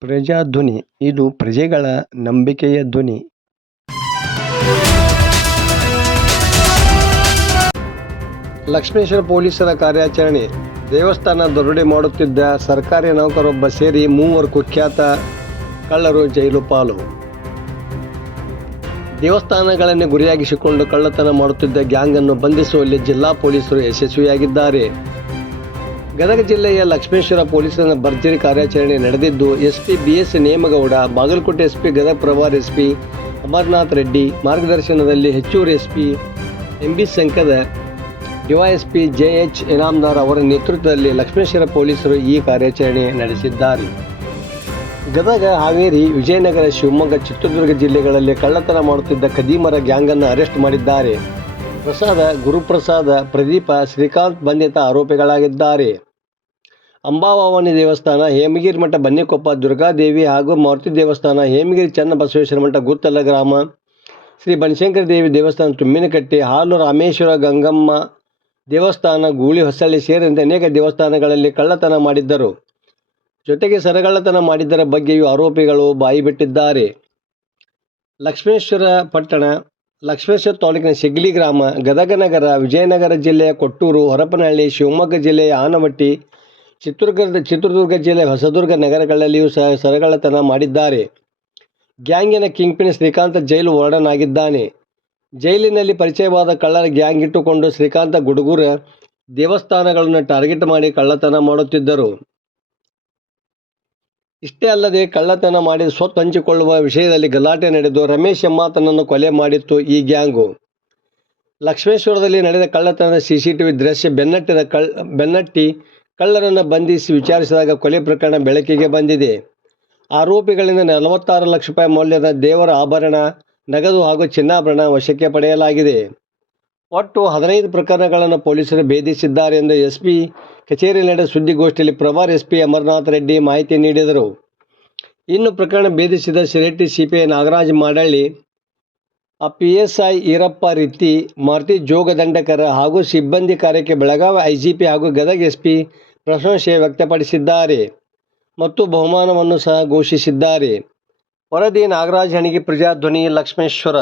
ಪ್ರಜಾಧ್ವನಿ, ಇದು ಪ್ರಜೆಗಳ ನಂಬಿಕೆಯ ಧ್ವನಿ. ಲಕ್ಷ್ಮೇಶ್ವರ ಪೊಲೀಸರ ಕಾರ್ಯಾಚರಣೆ. ದೇವಸ್ಥಾನ ದರೋಡೆ ಮಾಡುತ್ತಿದ್ದ ಸರ್ಕಾರಿ ನೌಕರೊಬ್ಬ ಸೇರಿ ಮೂವರು ಕುಖ್ಯಾತ ಕಳ್ಳರು ಜೈಲು ಪಾಲು. ದೇವಸ್ಥಾನಗಳನ್ನೇ ಗುರಿಯಾಗಿಸಿಕೊಂಡು ಕಳ್ಳತನ ಮಾಡುತ್ತಿದ್ದ ಗ್ಯಾಂಗ್ ಅನ್ನು ಬಂಧಿಸುವಲ್ಲಿ ಜಿಲ್ಲಾ ಪೊಲೀಸರು ಯಶಸ್ವಿಯಾಗಿದ್ದಾರೆ. ಗದಗ ಜಿಲ್ಲೆಯ ಲಕ್ಷ್ಮೇಶ್ವರ ಪೊಲೀಸರ ಭರ್ಜರಿ ಕಾರ್ಯಾಚರಣೆ ನಡೆದಿದ್ದು SP BS Nemagowda, Bagalkote SP Gadag ಪ್ರಭಾರ್ SP Amarnath Reddy, ಮಾರ್ಗದರ್ಶನದಲ್ಲಿ ಹೆಚ್ಚುವರಿ SP MB Sankad DySP JH Inamdar ಅವರ ನೇತೃತ್ವದಲ್ಲಿ ಲಕ್ಷ್ಮೇಶ್ವರ ಪೊಲೀಸರು ಈ ಕಾರ್ಯಾಚರಣೆ ನಡೆಸಿದ್ದಾರೆ. ಗದಗ ಹಾವೇರಿ, ವಿಜಯನಗರ, ಶಿವಮೊಗ್ಗ, ಚಿತ್ರದುರ್ಗ ಜಿಲ್ಲೆಗಳಲ್ಲಿ ಕಳ್ಳತನ ಮಾಡುತ್ತಿದ್ದ ಖದೀಮರ ಗ್ಯಾಂಗನ್ನು ಅರೆಸ್ಟ್ ಮಾಡಿದ್ದಾರೆ. ಪ್ರಸಾದ, ಗುರುಪ್ರಸಾದ, ಪ್ರದೀಪ, ಶ್ರೀಕಾಂತ್ ಬಂಧಿತ ಆರೋಪಿಗಳಾಗಿದ್ದಾರೆ. ಅಂಬಾಭವಾನಿ ದೇವಸ್ಥಾನ, ಹೇಮಗಿರಿ ಮಠ, ಬನ್ನಿಕೊಪ್ಪ, ದುರ್ಗಾದೇವಿ ಹಾಗೂ ಮಾರುತಿ ದೇವಸ್ಥಾನ, ಹೇಮಗಿರಿ ಚನ್ನಬಸವೇಶ್ವರ ಮಠ, ಗುತ್ತಲ ಗ್ರಾಮ, ಶ್ರೀ ಬನಶಂಕರ ದೇವಿ ದೇವಸ್ಥಾನ, ತುಮ್ಮಿನಕಟ್ಟಿ ಹಾಲು ರಾಮೇಶ್ವರ ಗಂಗಮ್ಮ ದೇವಸ್ಥಾನ, ಗೂಳಿ ಹೊಸಳ್ಳಿ ಸೇರಿದಂತೆ ಅನೇಕ ದೇವಸ್ಥಾನಗಳಲ್ಲಿ ಕಳ್ಳತನ ಮಾಡಿದ್ದರು. ಜೊತೆಗೆ ಸರಗಳ್ಳತನ ಮಾಡಿದ್ದರ ಬಗ್ಗೆಯೂ ಆರೋಪಿಗಳು ಬಾಯಿ ಬಿಟ್ಟಿದ್ದಾರೆ. ಲಕ್ಷ್ಮೇಶ್ವರ ಪಟ್ಟಣ, ಲಕ್ಷ್ಮೇಶ್ವರ ತಾಲೂಕಿನ ಸಿಗ್ಲಿ ಗ್ರಾಮ, ಗದಗನಗರ, ವಿಜಯನಗರ ಜಿಲ್ಲೆಯ ಕೊಟ್ಟೂರು, ಹರಪನಹಳ್ಳಿ, ಶಿವಮೊಗ್ಗ ಜಿಲ್ಲೆಯ ಆನವಟ್ಟಿ ಚಿತ್ರದುರ್ಗದ ಚಿತ್ರದುರ್ಗ ಜಿಲ್ಲೆ ಹೊಸದುರ್ಗ ನಗರಗಳಲ್ಲಿಯೂ ಸಹ ಸರಗಳತನ ಮಾಡಿದ್ದಾರೆ. ಗ್ಯಾಂಗಿನ ಕಿಂಗ್ಪಿನ್ ಶ್ರೀಕಾಂತ ಜೈಲು ಒರಡನಾಗಿದ್ದಾನೆ ಜೈಲಿನಲ್ಲಿ ಪರಿಚಯವಾದ ಕಳ್ಳರ ಗ್ಯಾಂಗ್ ಇಟ್ಟುಕೊಂಡು ಶ್ರೀಕಾಂತ ಗುಡುಗುರ ದೇವಸ್ಥಾನಗಳನ್ನು ಟಾರ್ಗೆಟ್ ಮಾಡಿ ಕಳ್ಳತನ ಮಾಡುತ್ತಿದ್ದರು. ಇಷ್ಟೇ ಅಲ್ಲದೆ ಕಳ್ಳತನ ಮಾಡಿ ಸ್ವತ್ತು ಹಂಚಿಕೊಳ್ಳುವ ವಿಷಯದಲ್ಲಿ ಗಲಾಟೆ ನಡೆದು ರಮೇಶ್ ಎಂಬಾತನನ್ನು ಕೊಲೆ ಮಾಡಿತ್ತು ಈ ಗ್ಯಾಂಗು. ಲಕ್ಷ್ಮೇಶ್ವರದಲ್ಲಿ ನಡೆದ ಕಳ್ಳತನದ ಸಿಸಿಟಿವಿ ದೃಶ್ಯ ಬೆನ್ನಟ್ಟಿದ ಕಳ್ ಬೆನ್ನಟ್ಟಿ ಕಳ್ಳರನ್ನು ಬಂಧಿಸಿ ವಿಚಾರಿಸಿದಾಗ ಕೊಲೆ ಪ್ರಕರಣ ಬೆಳಕಿಗೆ ಬಂದಿದೆ. ಆರೋಪಿಗಳಿಂದ ನಲವತ್ತಾರು ಲಕ್ಷ ರೂಪಾಯಿ ಮೌಲ್ಯದ ದೇವರ ಆಭರಣ, ನಗದು ಹಾಗೂ ಚಿನ್ನಾಭರಣ ವಶಕ್ಕೆ ಪಡೆಯಲಾಗಿದೆ. ಒಟ್ಟು ಹದಿನೈದು ಪ್ರಕರಣಗಳನ್ನು ಪೊಲೀಸರು ಭೇದಿಸಿದ್ದಾರೆ ಎಂದು ಎಸ್ಪಿ ಕಚೇರಿ ನಡೆದ ಸುದ್ದಿಗೋಷ್ಠಿಯಲ್ಲಿ ಪ್ರಭಾರ್ ಎಸ್ಪಿ ಅಮರನಾಥ್ ರೆಡ್ಡಿ ಮಾಹಿತಿ ನೀಡಿದರು. ಇನ್ನು ಪ್ರಕರಣ ಭೇದಿಸಿದ ಶಿರೆಟ್ಟಿ ಸಿಪಿಐ ನಾಗರಾಜ್ ಮಾಡಳ್ಳಿ ಆ ಪಿ ಎಸ್ ಐ ಈರಪ್ಪ ರೀತಿ ಮಾರುತಿ ಜೋಗದಂಡಕರ ಹಾಗೂ ಸಿಬ್ಬಂದಿ ಕಾರ್ಯಕ್ಕೆ ಬೆಳಗಾವಿ ಐಜಿಪಿ ಹಾಗೂ ಗದಗ ಎಸ್ಪಿ ಪ್ರಶಂಸೆ ವ್ಯಕ್ತಪಡಿಸಿದ್ದಾರೆ ಮತ್ತು ಬಹುಮಾನವನ್ನು ಸಹ ಘೋಷಿಸಿದ್ದಾರೆ. ವರದಿ ನಾಗರಾಜ್ ಹಣಿಗೆ ಪ್ರಜಾಧ್ವನಿ ಲಕ್ಷ್ಮೇಶ್ವರ.